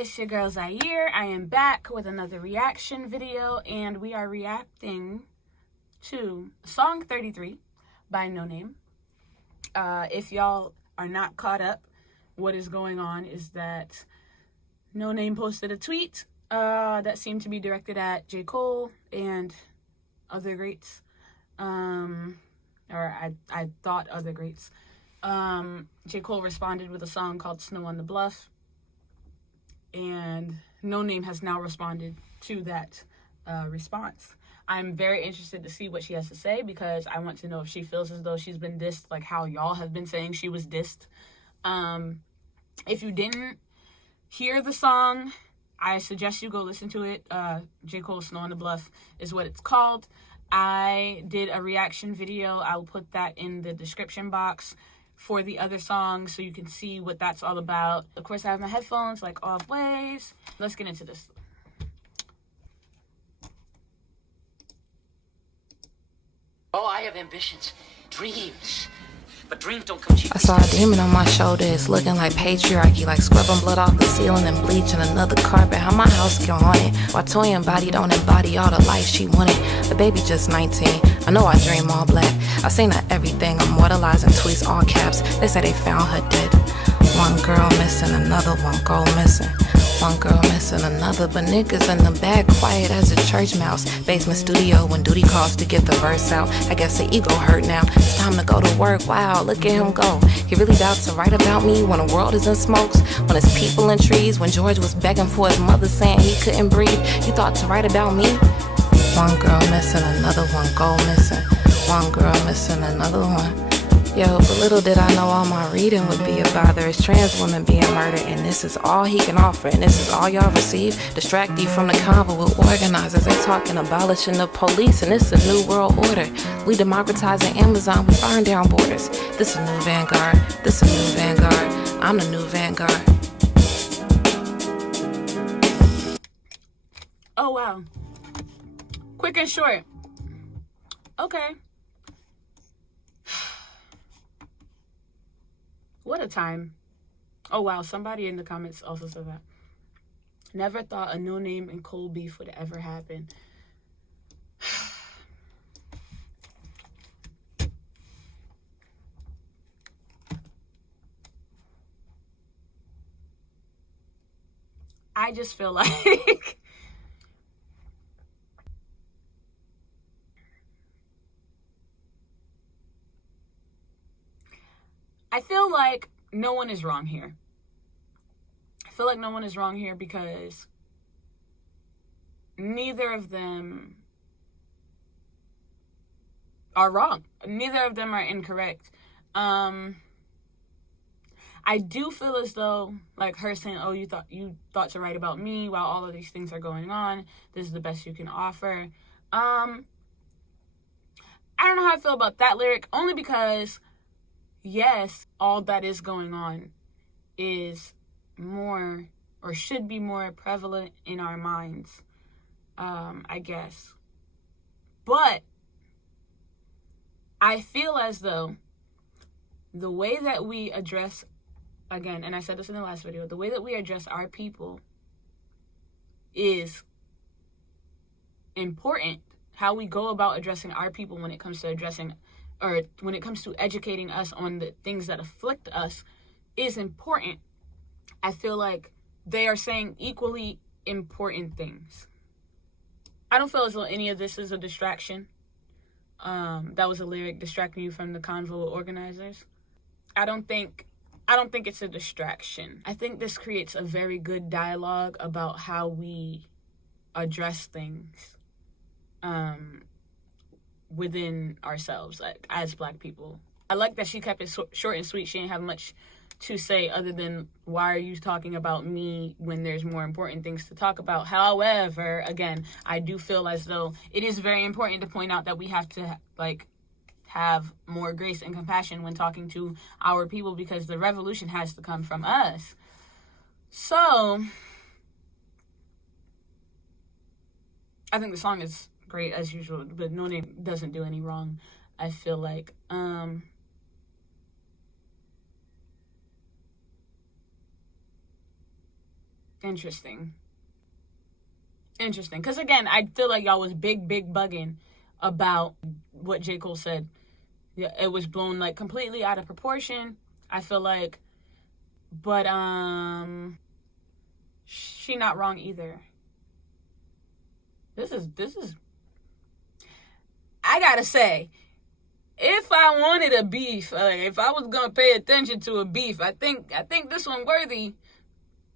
It's your girl Zaire. I am back with another reaction video, and we are reacting to song 33 by Noname. If y'all are not caught up, what is going on is that Noname posted a tweet that seemed to be directed at J. Cole and other greats. Or I thought other greats. J. Cole responded with a song called Snow on the Bluff. And Noname has now responded to that response. I'm very interested to see what she has to say, because I want to know if she feels as though she's been dissed, like how y'all have been saying she was dissed. If you didn't hear the song, I suggest you go listen to it. J. Cole's Snow on the Bluff is what it's called. I did a reaction video. I will put that in the description box for the other songs so you can see what that's all about. Of course, I have my headphones like off waves. Let's get into this. Oh, I have ambitions, dreams, but dreams don't come cheap. I saw a demon on my shoulder, it's looking like patriarchy, like scrubbing blood off the ceiling and bleaching another carpet. How my house get haunted, while Toyin body don't embody all the life she wanted. The baby just 19, I know I dream all black. I seen her everything, immortalizing tweets all caps. They say they found her dead. One girl missing, another one go missing. One girl missing another, but niggas in the back quiet as a church mouse. Basement studio when duty calls to get the verse out. I guess the ego hurt now, it's time to go to work. Wow, look at him go. He really doubts to write about me when the world is in smokes, when it's people in trees, when George was begging for his mother saying he couldn't breathe. You thought to write about me? One girl missing, another one go missing. One girl missing, another one. Yo, but little did I know all my reading would be a bother. It's trans women being murdered, and this is all he can offer, and this is all y'all receive. Distract you from the convo with organizers. They talking abolishing the police, and it's a new world order. We democratizing Amazon, we burn down borders. This a new vanguard, this a new vanguard. I'm the new vanguard. Oh, wow. Quick and short. Okay. What a time. Oh, wow. Somebody in the comments also said that. Never thought a Noname and Cole beef would ever happen. I just feel like I feel like no one is wrong here. I feel like no one is wrong here because neither of them are wrong. Neither of them are incorrect. I do feel as though, like her saying, oh, you thought to write about me while all of these things are going on. This is the best you can offer. I don't know how I feel about that lyric, only because yes, all that is going on is more, or should be more prevalent in our minds, I guess. But I feel as though the way that we address, again, and I said this in the last video, the way that we address our people is important. How we go about addressing our people when it comes to addressing, or when it comes to educating us on the things that afflict us, is important. I feel like they are saying equally important things. I don't feel as though any of this is a distraction. That was a lyric distracting you from the convo with organizers. I don't think it's a distraction. I think this creates a very good dialogue about how we address things within ourselves, like as Black people. I like that she kept it short and sweet. She didn't have much to say other than, why are you talking about me when there's more important things to talk about? However, again, I do feel as though it is very important to point out that we have to have more grace and compassion when talking to our people, because the revolution has to come from us. So I think the song is great as usual, but Noname doesn't do any wrong, I feel like. Interesting. Because, again, I feel like y'all was big bugging about what J. Cole said. Yeah, it was blown, like, completely out of proportion, I feel like. But, she not wrong either. This is, I gotta say, if I wanted a beef, if I was gonna pay attention to a beef, I think this one worthy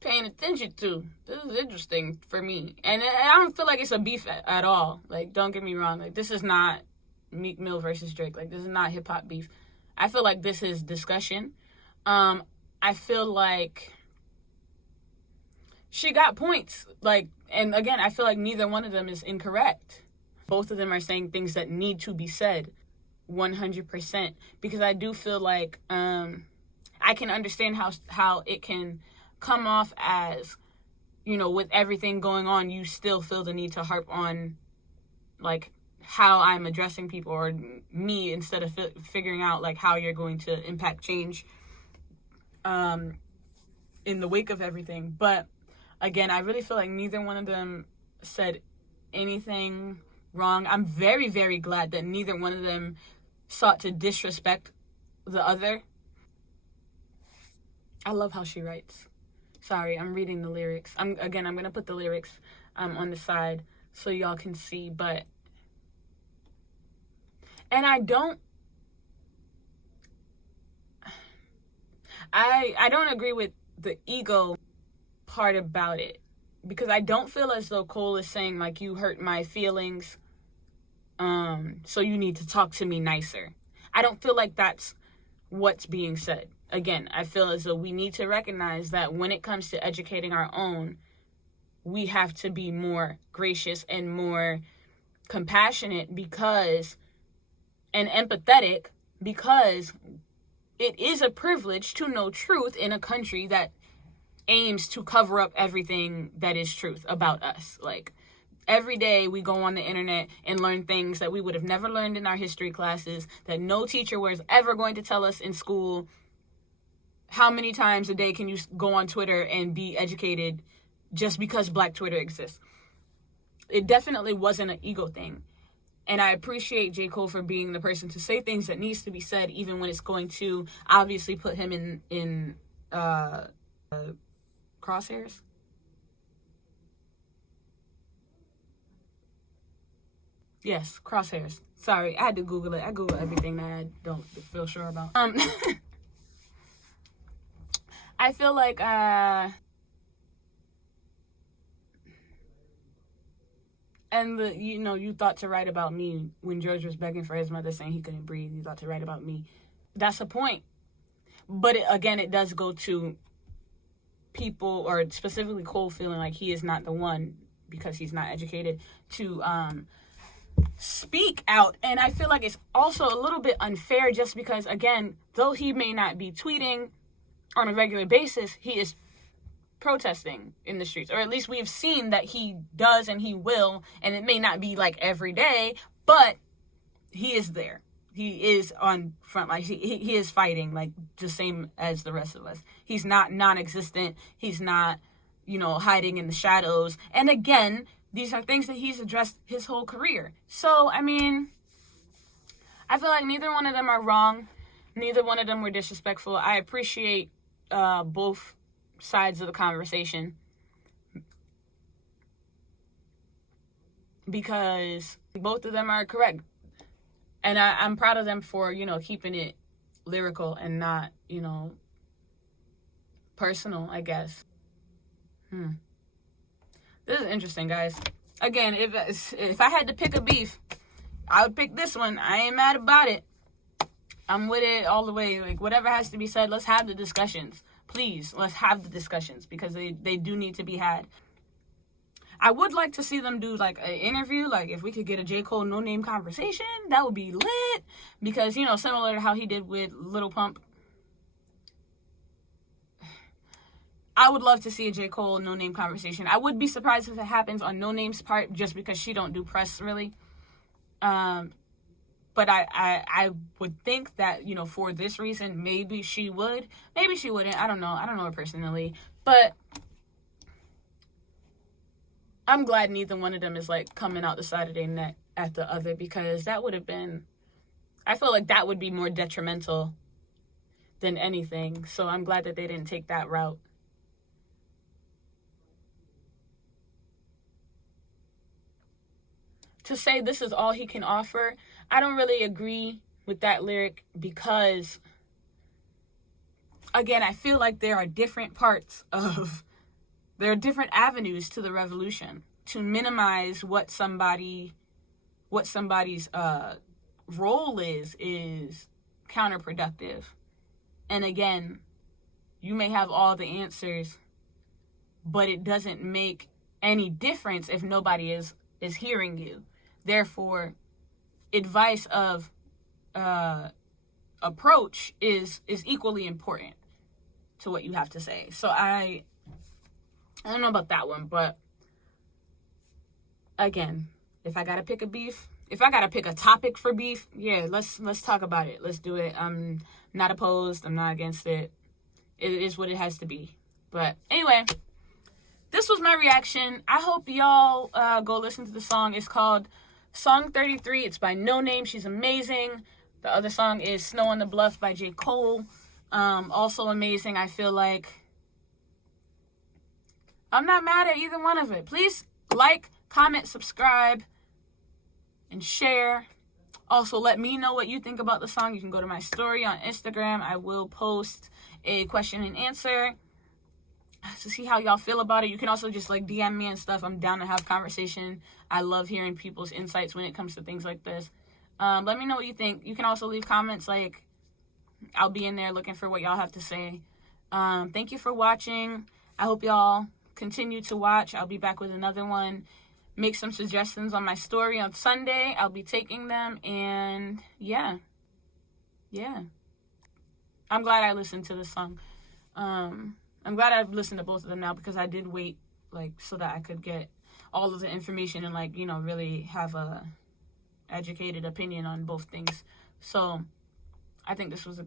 paying attention to. This is interesting for me, and I don't feel like it's a beef at all. Like, don't get me wrong, like, this is not Meek Mill versus Drake. Like, this is not hip hop beef. I feel like this is discussion. I feel like she got points. Like, and again, I feel like neither one of them is incorrect. Both of them are saying things that need to be said, 100%. Because I do feel like I can understand how it can come off as, you know, with everything going on, you still feel the need to harp on, like, how I'm addressing people, or me, instead of figuring out, like, how you're going to impact change in the wake of everything. But again, I really feel like neither one of them said anything wrong. I'm very, very glad that neither one of them sought to disrespect the other. I love how she writes. Sorry, I'm reading the lyrics. I'm going to put the lyrics on the side so y'all can see. But, and I don't agree with the ego part about it, because I don't feel as though Cole is saying, like, you hurt my feelings, so you need to talk to me nicer. I don't feel like that's what's being said. Again, I feel as though we need to recognize that when it comes to educating our own, we have to be more gracious and more compassionate, because, and empathetic, because it is a privilege to know truth in a country that aims to cover up everything that is truth about us. Like, every day we go on the internet and learn things that we would have never learned in our history classes, that no teacher was ever going to tell us in school. How many times a day can you go on Twitter and be educated just because Black Twitter exists? It definitely wasn't an ego thing. And I appreciate J. Cole for being the person to say things that needs to be said, even when it's going to obviously put him in crosshairs. Yes, crosshairs. Sorry, I had to Google it. I Google everything that I don't feel sure about. I feel like and you thought to write about me when George was begging for his mother, saying he couldn't breathe. You thought to write about me. That's a point. But it does go to people, or specifically Cole, feeling like he is not the one, because he's not educated, to speak out. And I feel like it's also a little bit unfair, just because, again, though he may not be tweeting on a regular basis, he is protesting in the streets, or at least we have seen that he does and he will. And it may not be like every day, but he is there. He is on front lines. He is fighting, like, the same as the rest of us. He's not non-existent. He's not, hiding in the shadows. And again, these are things that he's addressed his whole career. So, I mean, I feel like neither one of them are wrong. Neither one of them were disrespectful. I appreciate both sides of the conversation, because both of them are correct. And I'm proud of them for, keeping it lyrical and not, personal, I guess. This is interesting, guys. Again, if I had to pick a beef, I would pick this one. I ain't mad about it. I'm with it all the way. Like, whatever has to be said, let's have the discussions. Please, let's have the discussions, because they do need to be had. I would like to see them do, like, an interview. Like, if we could get a J. Cole no-name conversation, that would be lit. Because, similar to how he did with Lil Pump, I would love to see a J. Cole no-name conversation. I would be surprised if it happens on No Name's part, just because she don't do press, really. But I would think that, for this reason, maybe she would. Maybe she wouldn't. I don't know. I don't know her personally. But I'm glad neither one of them is like coming out the side of their neck at the other, because that would have been, I feel like that would be more detrimental than anything. So I'm glad that they didn't take that route. To say this is all he can offer, I don't really agree with that lyric, because again, I feel like there are different avenues to the revolution. To minimize what somebody's role is counterproductive. And again, you may have all the answers, but it doesn't make any difference if nobody is hearing you. Therefore, advice of approach is equally important to what you have to say. So I don't know about that one, but again, if I gotta pick a topic for beef, yeah, let's talk about it. Let's do it. I'm not opposed. I'm not against it. It is what it has to be. But anyway, this was my reaction. I hope y'all go listen to the song. It's called Song 33. It's by Noname. She's amazing. The other song is Snow on the Bluff by J. Cole. Also amazing. I feel like I'm not mad at either one of it. Please like, comment, subscribe, and share. Also, let me know what you think about the song. You can go to my story on Instagram. I will post a question and answer to see how y'all feel about it. You can also just like DM me and stuff. I'm down to have conversation. I love hearing people's insights when it comes to things like this. Let me know what you think. You can also leave comments. Like, I'll be in there looking for what y'all have to say. Thank you for watching. I hope y'all continue to watch. I'll be back with another one. Make some suggestions on my story on Sunday. I'll be taking them. And yeah. I'm glad I listened to this song. I'm glad I've listened to both of them now, because I did wait, like, so that I could get all of the information and, like, you know, really have a educated opinion on both things. So I think this was a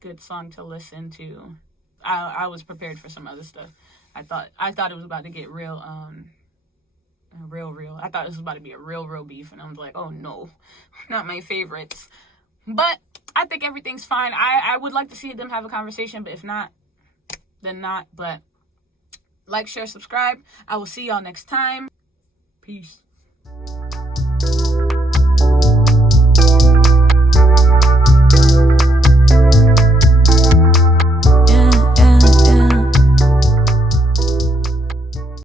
good song to listen to. I was prepared for some other stuff. I thought it was about to get real real. I thought this was about to be a real beef, and I was like, oh no, not my favorites. But I think everything's fine. I would like to see them have a conversation, but if not, then not. But like, share, subscribe. I will see y'all next time. Peace.